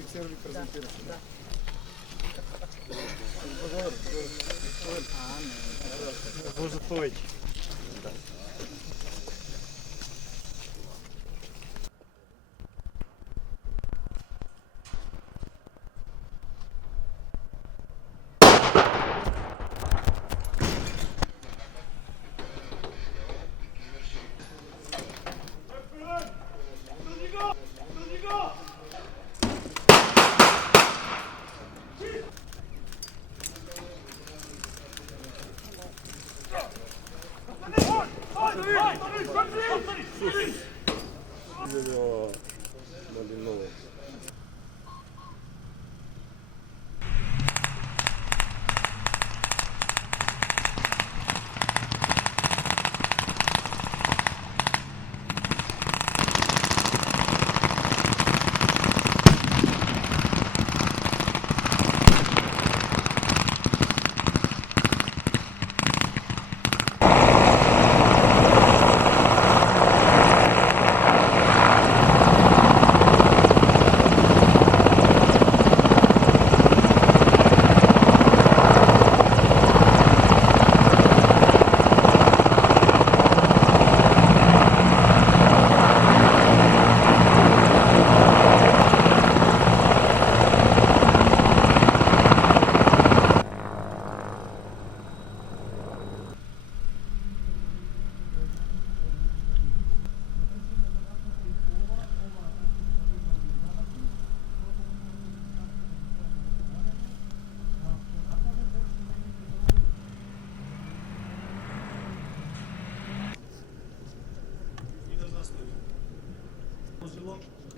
офицерот презентира. Може повеќе.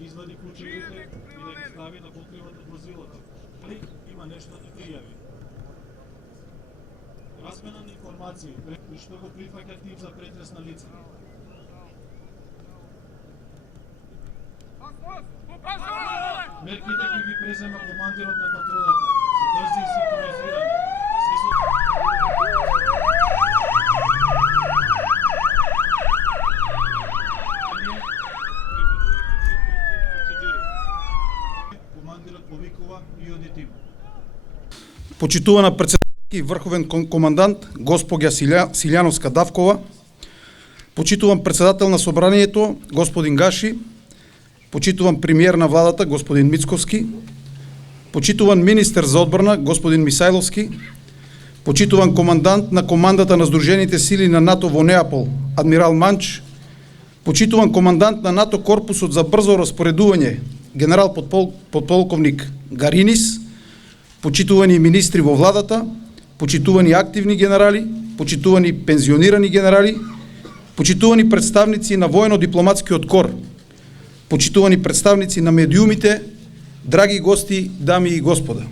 Извади ключевите и да ги стави на покривот од возилото. Или има нешто да пријави. Размена на информации, што го прифаќа тим за претрес на лице. Мерките кои ги презема командирот на патрулата се брзи и синхронизирани. Командирот повикува и оди тим. Почитувана председателка и врховен командант госпоѓа Силјановска Давкова, почитуван председател на собранието господин Гаши, почитуван премиер на владата господин Мицковски, почитуван министер за одбрана господин Мисајловски, почитуван командант на командата на Сдружените сили на НАТО во Неапол адмирал Манч, почитуван командант на НАТО корпусот за брзо распоредување генерал подполковник Гаринис, почитувани министри во владата, почитувани активни генерали, почитувани пензионирани генерали, почитувани представници на воено-дипломатскиот кор, почитувани представници на медиумите, драги гости, дами и господа.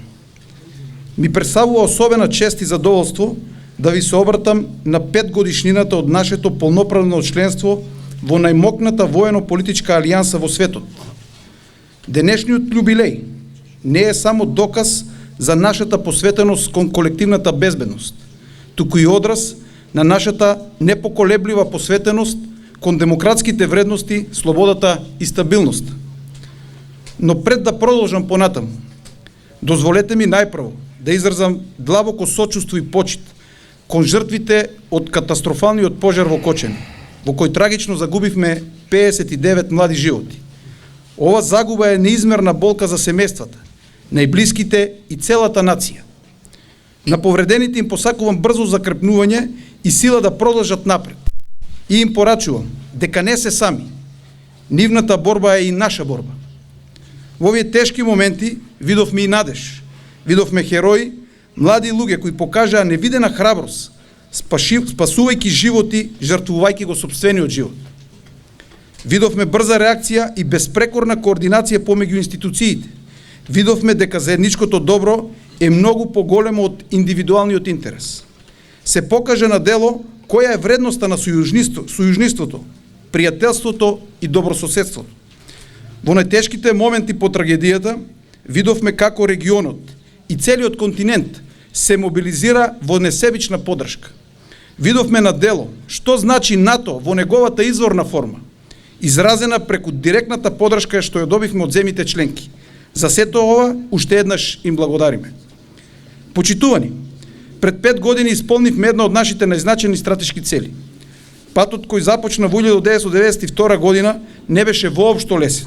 Ми представува особена чест и задоволство да ви се обратам на 5 годишнината од нашето полноправно членство во најмокната воено-политичка алијанса во светот. Денешниот јубилеј не е само доказ за нашата посветеност кон колективната безбедност, туку и одраз на нашата непоколеблива посветеност кон демократските вредности, слободата и стабилност. Но пред да продолжам понатам, дозволете ми најпрво да изразам длабоко сочувство и почит кон жртвите од катастрофалниот пожар во Кочани, во кој трагично загубивме 59 млади животи. Ова загуба е неизмерна болка за семејствата, најблиските и целата нација. На повредените им посакувам брзо закрепнување и сила да продолжат напред. И им порачувам дека не се сами. Нивната борба е и наша борба. Во овие тешки моменти видовме и надеж, видовме херои, млади луѓе кои покажаа невидена храброст, спасувајќи животи, жртвувајќи го сопствениот живот. Видовме брза реакција и безпрекорна координација помеѓу институциите. Видовме дека заедничкото добро е многу поголемо од индивидуалниот интерес. Се покажа на дело која е вредноста на сојужниството, пријателството и добрососедството. Во најтешките моменти по трагедијата видовме како регионот и целиот континент се мобилизира во несебична поддршка. Видовме на дело што значи НАТО во неговата изворна форма, изразена преку директната поддршка што ја добивме од земјите членки, За сето ова, уште еднаш им благодариме. Почитувани, пред 5 години исполнивме една од нашите најзначени стратешки цели. Патот кој започна во 1992 година не беше воопшто лесен,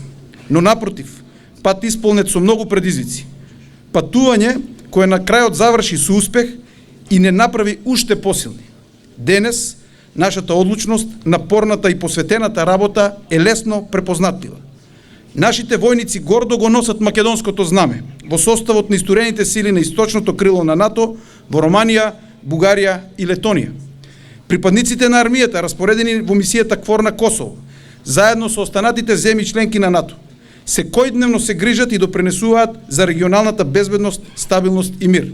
но напротив, пат исполнет со многу предизвици. Патување кое на крајот заврши со успех и не направи уште посилни. Денес, нашата одлучност, напорната и посветената работа е лесно препознатлива. Нашите војници гордо го носат македонското знаме во составот на историјаните сили на источното крило на НАТО во Романија, Бугарија и Летонија. Припадниците на армијата, распоредени во мисијата КФОР на Косово, заедно со останатите земји членки на НАТО, секојдневно се грижат и допринесуваат за регионалната безбедност, стабилност и мир.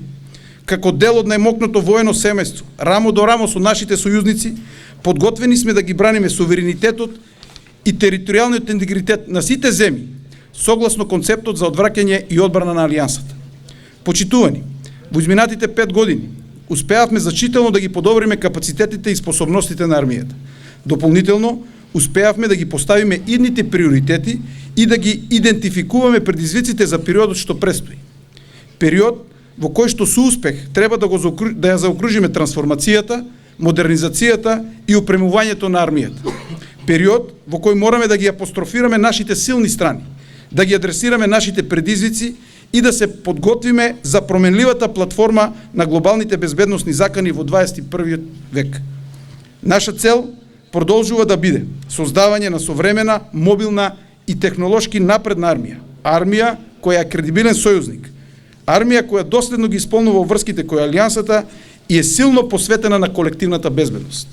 Како дел од најмокното воено семејство, рамо до рамо со нашите сојузници, подготвени сме да ги браниме суверенитетот и територијалниот интегритет на сите земји, согласно концептот за одвраќање и одбрана на алијансата. Почитувани, во изминатите 5 години успеавме значително да ги подобриме капацитетите и способностите на армијата. Дополнително, успеавме да ги поставиме идните приоритети и да ги идентификуваме предизвиците за периодот што престои. Период во кој што со успех треба да ја заокружиме трансформацијата, модернизацијата и опремувањето на армијата. Период во кој мораме да ги апострофираме нашите силни страни, да ги адресираме нашите предизвици и да се подготвиме за променливата платформа на глобалните безбедносни закани во 21. век. Наша цел продолжува да биде создавање на современа, мобилна и технолошки напредна армија. Армија која е кредибилен сојузник. Армија која доследно ги исполнува врските кои алијансата и е силно посветена на колективната безбедност.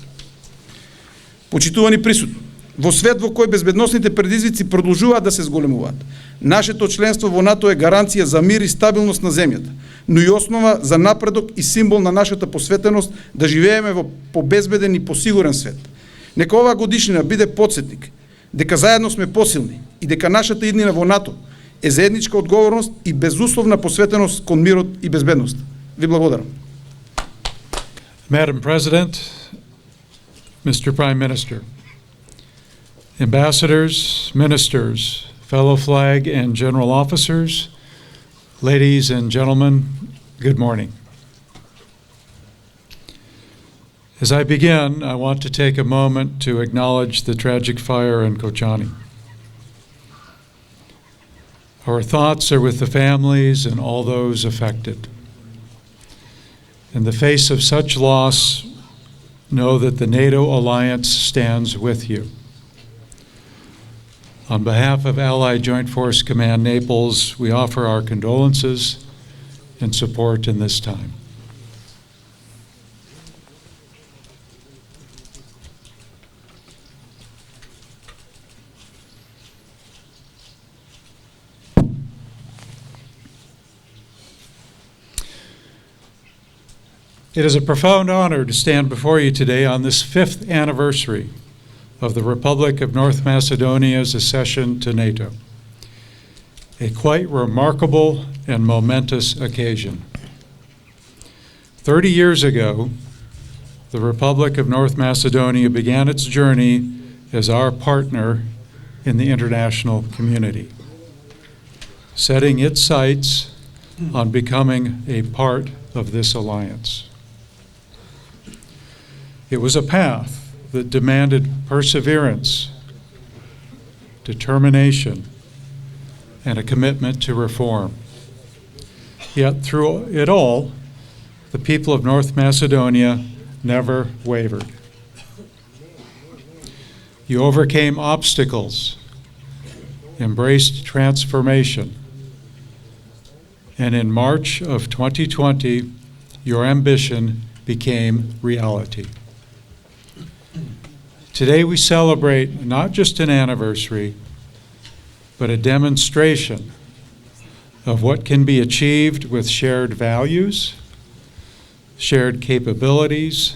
Почитувани присутни, во свет во кој безбедносните предизвици продолжуваат да се зголемуваат, нашето членство во НАТО е гаранција за мир и стабилност на земјата, но и основа за напредок и символ на нашата посветеност да живееме во побезбеден и посигурен свет. Нека оваа годишнина биде потсетник дека заедно сме посилни и дека нашата иднина во НАТО е заедничка одговорност и безусловна посветеност кон мирот и безбедност. Ви благодарам. Madam President, Mr. Prime Minister, ambassadors, ministers, fellow flag and general officers, ladies and gentlemen, good morning. As I begin, I want to take a moment to acknowledge the tragic fire in Kočani. Our thoughts are with the families and all those affected. In the face of such loss, know that the NATO alliance stands with you. On behalf of Allied Joint Force Command Naples, we offer our condolences and support in this time. It is a profound honor to stand before you today on this 5th anniversary of the Republic of North Macedonia's accession to NATO. A quite remarkable and momentous occasion. 30 years ago, the Republic of North Macedonia began its journey as our partner in the international community, setting its sights on becoming a part of this alliance. It was a path that demanded perseverance, determination, and a commitment to reform. Yet through it all, the people of North Macedonia never wavered. You overcame obstacles, embraced transformation, and in March of 2020, your ambition became reality. Today we celebrate not just an anniversary, but a demonstration of what can be achieved with shared values, shared capabilities,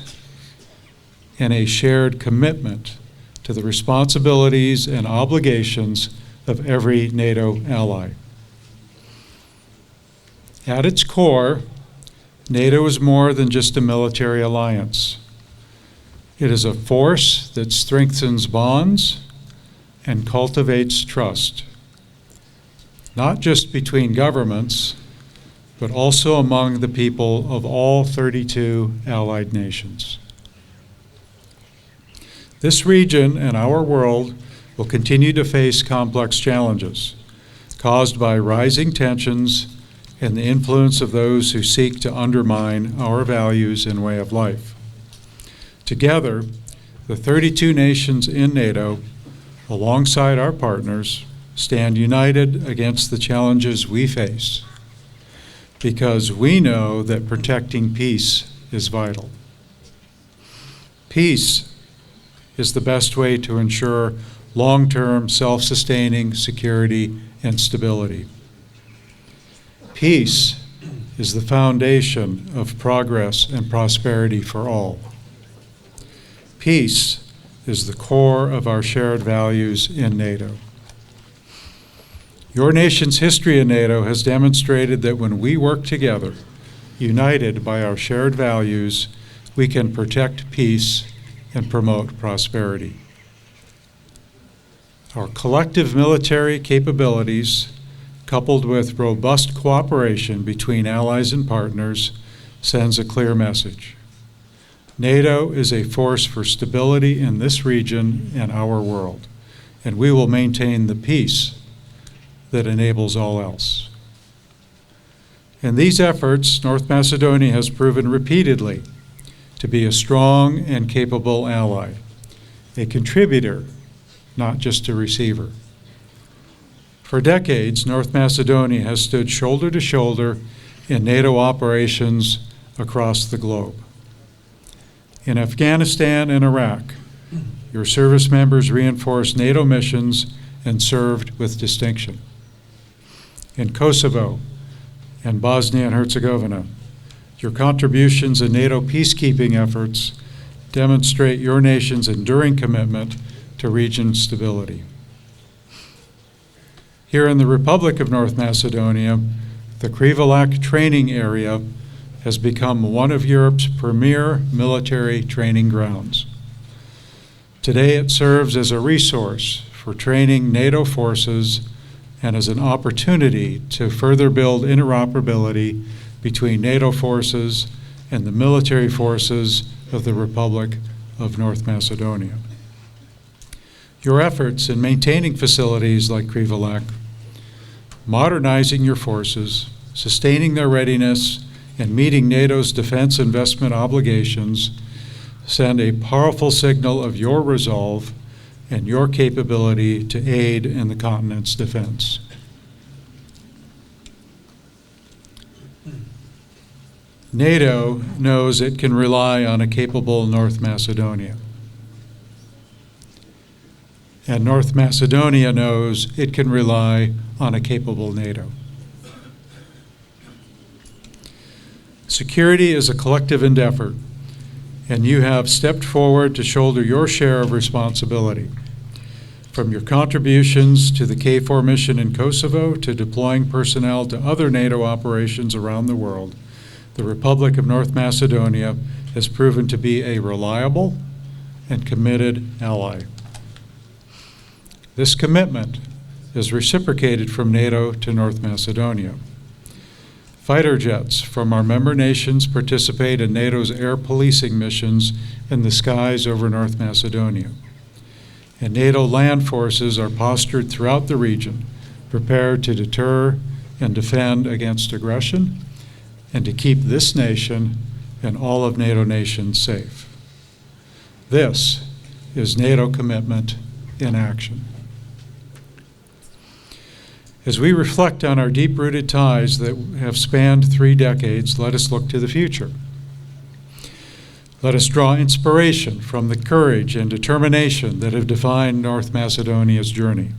and a shared commitment to the responsibilities and obligations of every NATO ally. At its core, NATO is more than just a military alliance. It is a force that strengthens bonds and cultivates trust. not just between governments, but also among the people of all 32 allied nations. This region and our world will continue to face complex challenges caused by rising tensions and the influence of those who seek to undermine our values and way of life. Together, the 32 nations in NATO, alongside our partners, stand united against the challenges we face, because we know that protecting peace is vital. Peace is the best way to ensure long-term self-sustaining security and stability. Peace is the foundation of progress and prosperity for all. Peace is the core of our shared values in NATO. Your nation's history in NATO has demonstrated that when we work together, united by our shared values, we can protect peace and promote prosperity. Our collective military capabilities, coupled with robust cooperation between allies and partners, sends a clear message. NATO is a force for stability in this region and our world, and we will maintain the peace that enables all else. In these efforts, North Macedonia has proven repeatedly to be a strong and capable ally, a contributor, not just a receiver. For decades, North Macedonia has stood shoulder to shoulder in NATO operations across the globe. In Afghanistan and Iraq, your service members reinforced NATO missions and served with distinction. In Kosovo and Bosnia and Herzegovina, your contributions in NATO peacekeeping efforts demonstrate your nation's enduring commitment to region stability. Here in the Republic of North Macedonia, the Krivolak training area has become one of Europe's premier military training grounds. Today it serves as a resource for training NATO forces and as an opportunity to further build interoperability between NATO forces and the military forces of the Republic of North Macedonia. Your efforts in maintaining facilities like Krivolak, modernizing your forces, sustaining their readiness, and meeting NATO's defense investment obligations send a powerful signal of your resolve and your capability to aid in the continent's defense. NATO knows it can rely on a capable North Macedonia. And North Macedonia knows it can rely on a capable NATO. Security is a collective endeavor, and you have stepped forward to shoulder your share of responsibility. From your contributions to the KFOR mission in Kosovo to deploying personnel to other NATO operations around the world, the Republic of North Macedonia has proven to be a reliable and committed ally. This commitment is reciprocated from NATO to North Macedonia. Fighter jets from our member nations participate in NATO's air policing missions in the skies over North Macedonia. And NATO land forces are postured throughout the region, prepared to deter and defend against aggression and to keep this nation and all of NATO nations safe. This is NATO commitment in action. As we reflect on our deep-rooted ties that have spanned 3 decades, let us look to the future. Let us draw inspiration from the courage and determination that have defined North Macedonia's journey.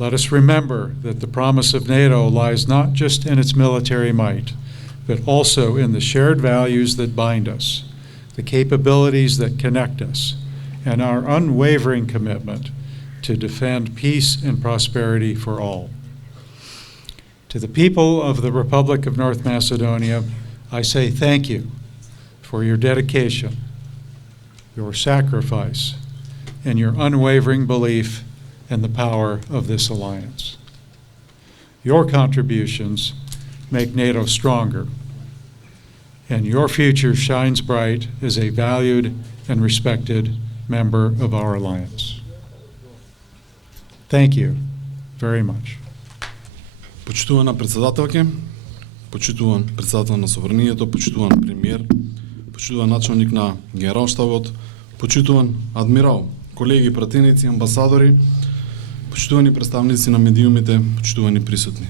Let us remember that the promise of NATO lies not just in its military might, but also in the shared values that bind us, the capabilities that connect us, and our unwavering commitment to defend peace and prosperity for all. To the people of the Republic of North Macedonia, I say thank you for your dedication, your sacrifice, and your unwavering belief in the power of this alliance. Your contributions make NATO stronger, and your future shines bright as a valued and respected member of our alliance. Thank you very much. Почитувана председателке, почитуван председател на Собранието, почитуван премиер, почитуван началник на Генералштабот, почитуван адмирал, колеги, пратеници, амбасадори, почитувани представници на медиумите, почитувани присутни.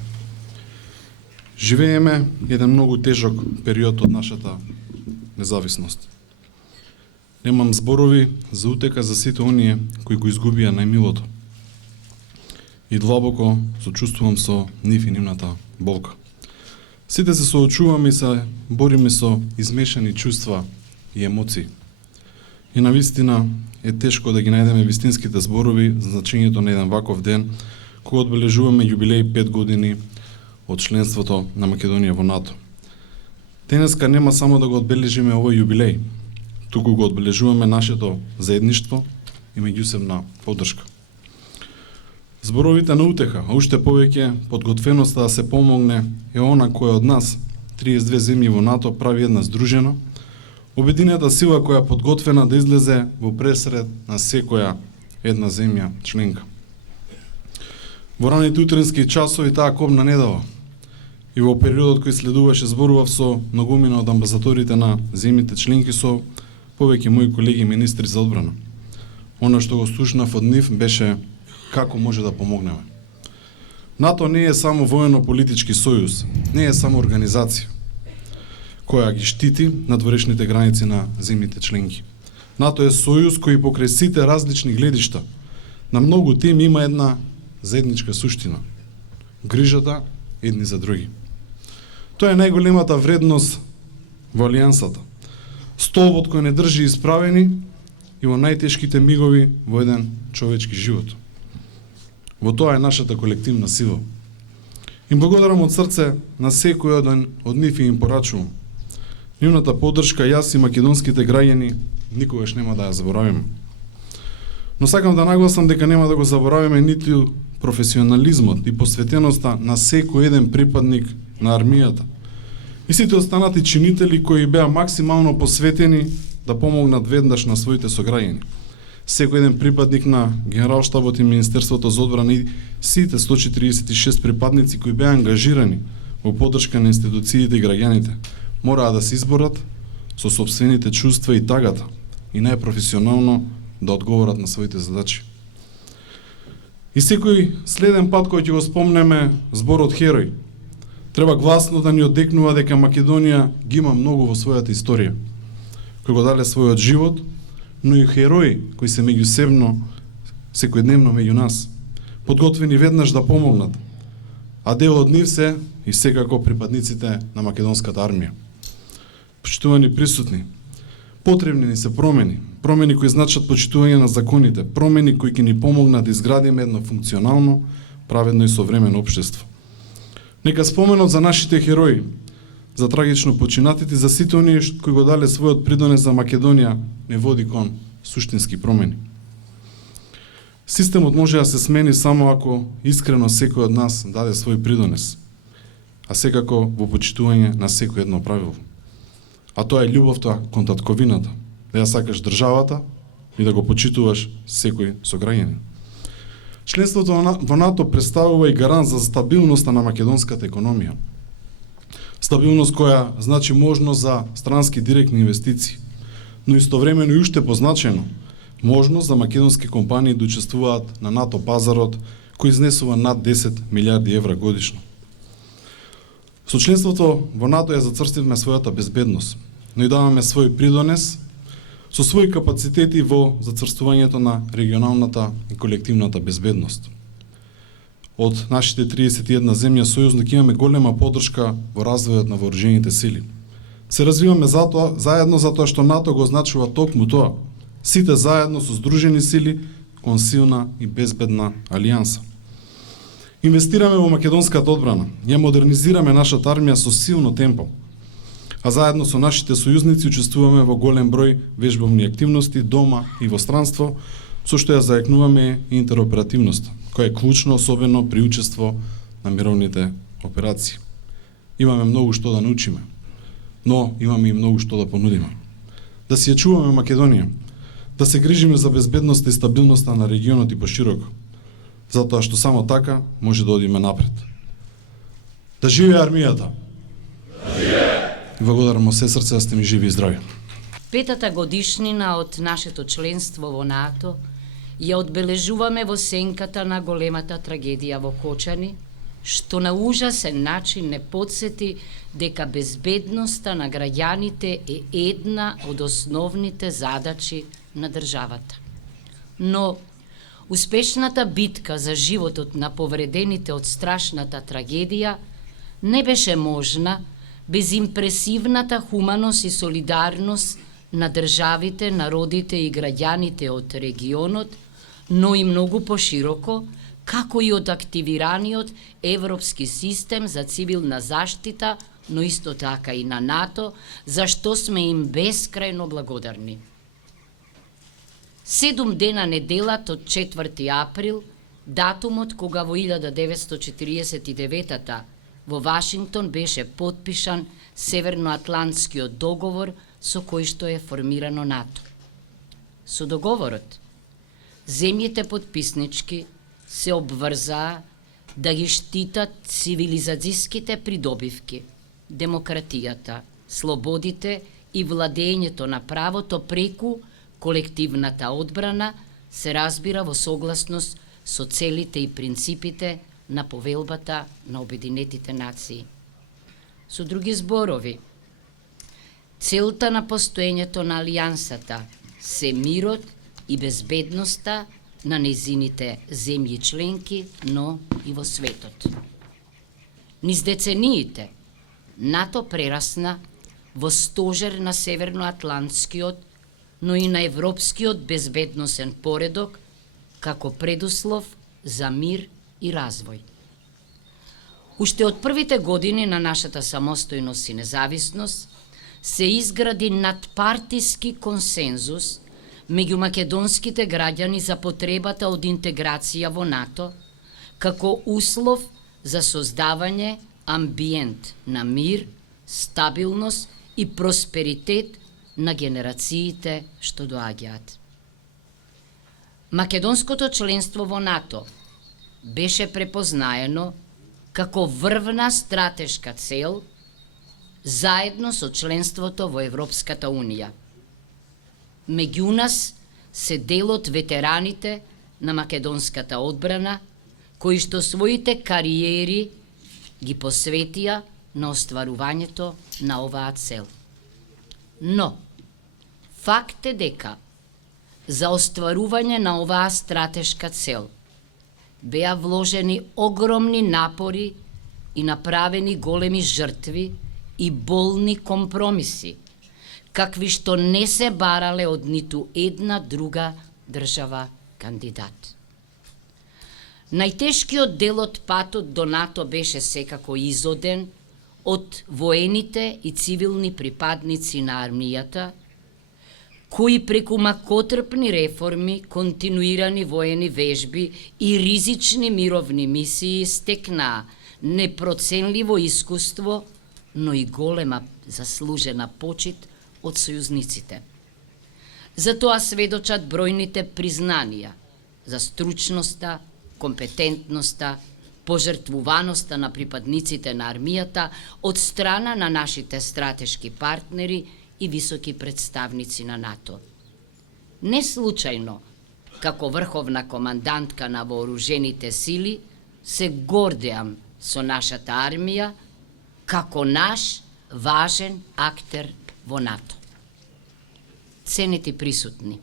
Живееме еден многу тежок период од нашата независност. Немам зборови за утека за сите оние кои го изгубија најмилото. И длабоко сочувствувам со нив и нивната болка. Сите се соочуваме и се бориме со измешани чувства и емоции. И навистина е тешко да ги најдеме вистинските зборови за значењето на еден ваков ден, кога одбележуваме јубилеј 5 години од членството на Македонија во НАТО. Денеска нема само да го одбележиме овој јубилеј, туку го одбележуваме нашето заедништво и меѓусебна поддршка. Зборовите на утеха, а уште повеќе подготвеноста да се помогне е она која од нас, 32 земји во НАТО, прави една здружена, обединета сила која е подготвена да излезе во пресред на секоја една земја членка. Во раните утрински часови таа кобна не дава. И во периодот кој следуваше зборував со многумина од амбасадорите на земјите членки, со повеќе мои колеги министри за одбрана. Она што го слушнав од нив беше како може да помогнеме. НАТО не е само воено-политички сојуз, не е само организација која ги штити надворешните граници на земјите членки. НАТО е сојуз кој покрај сите различни гледишта на многу теми има една заедничка суштина – грижата едни за други. Тоа е најголемата вредност во алијансата. Столбот кој не држи исправени и во најтешките мигови во еден човечки живот. Во тоа е нашата колективна сила. Им благодарам од срце на секој од нив и им порачувам. Нивната поддршка јас и македонските граѓани никогаш нема да ја заборавиме. Но сакам да нагласам дека нема да го заборавиме ниту професионализмот и посветеноста на секој еден припадник на армијата и сите останати чинители кои беа максимално посветени да помогнат веднаш на своите сограѓани. Секој еден припадник на Генералштабот и Министерството за одбрана и сите 146 припадници кои беа ангажирани во поддршка на институциите и граѓаните мораа да се изборат со сопствените чувства и тагата и најпрофесионално да одговорат на своите задачи. И секој следен пат кој ќе го спомнеме зборот херој, треба гласно да ни одекнува дека Македонија ги има многу во својата историја, кои го дале својот живот, но и херои кои се меѓусебно, секојдневно меѓу нас, подготвени веднаш да помогнат, а дел од нив се и секако припадниците на македонската армија. Почитувани присутни, потребни ни се промени, промени кои значат почитување на законите, промени кои ќе ни помогнат да изградиме едно функционално, праведно и современо општество. Нека споменот за нашите херои, за трагично починатите, за сите оние кои го дале својот придонес за Македонија, не води кон суштински промени. Системот може да се смени само ако искрено секој од нас даде свој придонес, а секако во почитување на секој едно правило. А тоа е љубовта кон татковината, да ја сакаш државата и да го почитуваш секој сограѓанин. Членството во НАТО представува и гарант за стабилноста на македонската економија. Стабилност која значи можност за странски директни инвестиции, но истовремено и уште позначено можност за македонски компании да учествуваат на НАТО пазарот кој изнесува над 10 милиарди евра годишно. Со членството во НАТО ја зацрстивме својата безбедност, но и даваме свој придонес со своји капацитети во зацрстувањето на регионалната и колективната безбедност. Од нашите 31 земја сојузник имаме голема поддршка во развојот на вооружените сили. Се развиваме заедно затоа што НАТО го означува токму тоа. Сите заедно со здружени сили кон силна и безбедна алијанса. Инвестираме во македонската одбрана, ја модернизираме нашата армија со силно темпо, а заедно со нашите сојузници учествуваме во голем број вежбовни активности дома и во странство, со што ја заекнуваме и интероперативноста, која е клучно особено при учество на мировните операции. Имаме многу што да научиме, но имаме и многу што да понудиме. Да си ја чуваме Македонија, да се грижиме за безбедноста и стабилноста на регионот и пошироко, затоа што само така може да одиме напред. Да живее армијата! И благодарам од се срце да сте ми живи и здрави. Петата годишнина од нашето членство во НАТО ја одбележуваме во сенката на големата трагедија во Кочани, што на ужасен начин не подсети дека безбедноста на граѓаните е една од основните задачи на државата. Но успешната битка за животот на повредените од страшната трагедија не беше можна без импресивната хуманост и солидарност на државите, народите и граѓаните од регионот, но и многу пошироко, како и од активираниот европски систем за цивилна заштита, но исто така и на НАТО, за што сме им бескрајно благодарни. 7 дена неделат од 4 април, датумот кога во 1949 во Вашингтон беше потпишан Северноатлантскиот договор со кој што е формирано НАТО. Со договорот, земјите потписнички се обврзаа да ги штитат цивилизацијските придобивки, демократијата, слободите и владењето на правото преку колективната одбрана, се разбира во согласност со целите и принципите на повелбата на Обединетите нации. Со други зборови, целта на постоењето на алијансата се мирот и безбедноста на нејзините земји членки, но и во светот. Низ децениите, НАТО прерасна во стожер на Северноатлантскиот, но и на европскиот безбедносен поредок како предуслов за мир и развој. Уште од првите години на нашата самостојност и независност се изгради надпартиски консензус меѓу македонските граѓани за потребата од интеграција во НАТО како услов за создавање амбиент на мир, стабилност и просперитет на генерациите што доаѓаат. Македонското членство во НАТО беше препознаено како врвна стратешка цел заедно со членството во Европската Унија. Меѓу нас се дел од ветераните на македонската одбрана, кои што своите кариери ги посветија на остварувањето на оваа цел. Но, факт е дека за остварување на оваа стратешка цел беа вложени огромни напори и направени големи жртви и болни компромиси, какви што не се барале од ниту една друга држава кандидат. Најтешкиот дел од патот до НАТО беше секако изоден од воените и цивилни припадници на армијата, кои преку макотрпни реформи, континуирани воени вежби и ризични мировни мисии стекнаа непроценливо искуство, но и голема заслужена почит од сојузниците. Затоа сведочат бројните признанија за стручноста, компетентноста, пожртвуваноста на припадниците на армијата од страна на нашите стратешки партнери и високи представници на НАТО. Не случајно, како врховна командантка на вооружените сили, се гордеам со нашата армија како наш важен актер во НАТО. Ценети присутни,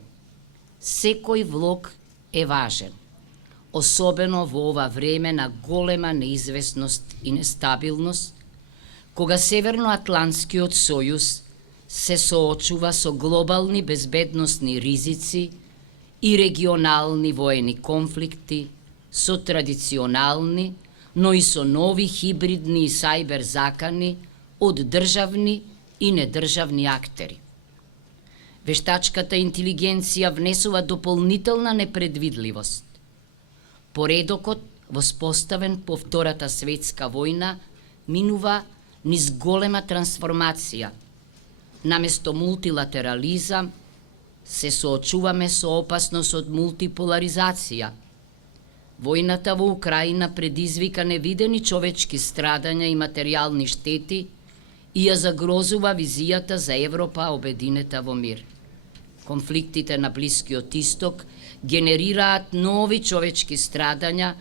секој влог е важен, особено во ова време на голема неизвестност и нестабилност, кога Северноатлантскиот сојуз се соочува со глобални безбедносни ризици и регионални воени конфликти, со традиционални, но и со нови хибридни и сајбер закани од државни и недржавни актери. Вештачката интелигенција внесува дополнителна непредвидливост. Поредокот воспоставен по Втората светска војна, минува низ голема трансформација. Наместо мултилатерализам, се соочуваме со опасност од мултиполаризација. Војната во Украина предизвика невидени човечки страдања и материјални штети и ја загрозува визијата за Европа обединета во мир. Конфликтите на Блискиот Исток генерираат нови човечки страдања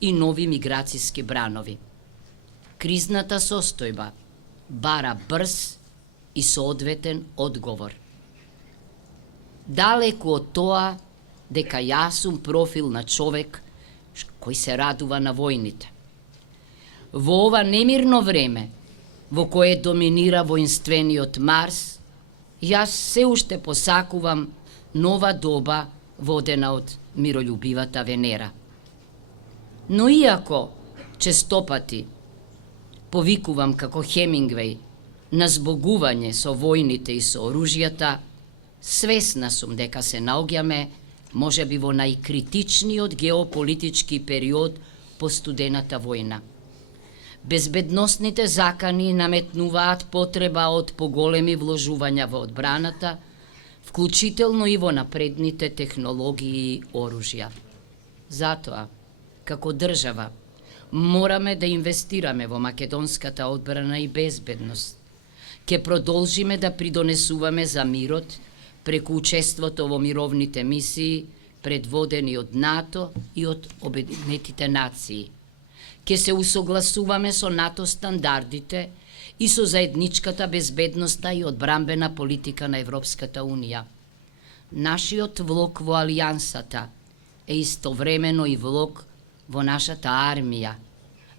и нови миграцијски бранови. Кризната состојба бара брз и соодветен одговор. Далеку од тоа дека јас сум профил на човек кој се радува на војните. Во ова немирно време, во кое доминира воинствениот Марс, јас се уште посакувам нова доба водена од миролюбивата Венера. Но иако честопати повикувам како Хемингвеј на збогување со војните и со оружјата, свесна сум дека се наоѓаме можеби во најкритичниот геополитички период по студената војна. Безбедносните закани наметнуваат потреба од поголеми вложувања во одбраната, вклучително и во напредните технологии и оружја. Затоа, како држава, мораме да инвестираме во македонската одбрана и безбедност. Ке продолжиме да придонесуваме за мирот преку учеството во мировните мисии, предводени од НАТО и од Обединетите нации. Ке се усогласуваме со НАТО стандардите и со заедничката безбедноста и одбранбена политика на Европската Унија. Нашиот влог во Алијансата е истовремено и влог во нашата армија,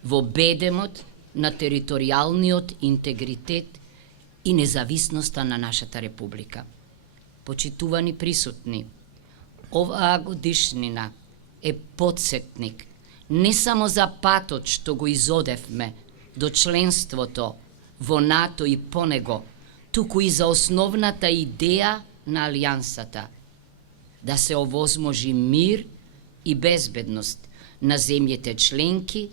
во бедемот на територијалниот интегритет и независноста на нашата република. Почитувани присутни, оваа годишнина е потсетник не само за патот што го изодевме до членството во НАТО и по него, туку и за основната идеја на Алијансата, да се овозможи мир и безбедност на земјите членки,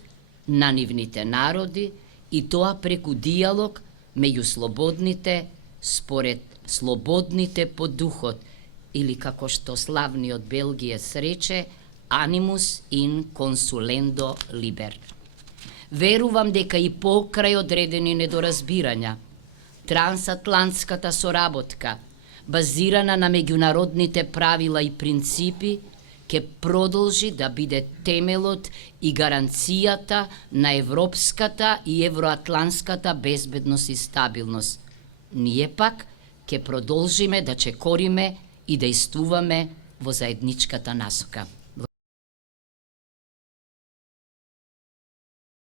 на нивните народи и тоа преку диалог меѓу слободните, според слободните по духот, или како што славниот Белгиец рече, animus in consulendo liber. Верувам дека и покрај одредени недоразбирања, трансатлантската соработка, базирана на меѓународните правила и принципи, ќе продолжи да биде темелот и гаранцијата на европската и евроатлантската безбедност и стабилност. Ние пак ќе продолжиме да чекориме и действуваме во заедничката насока.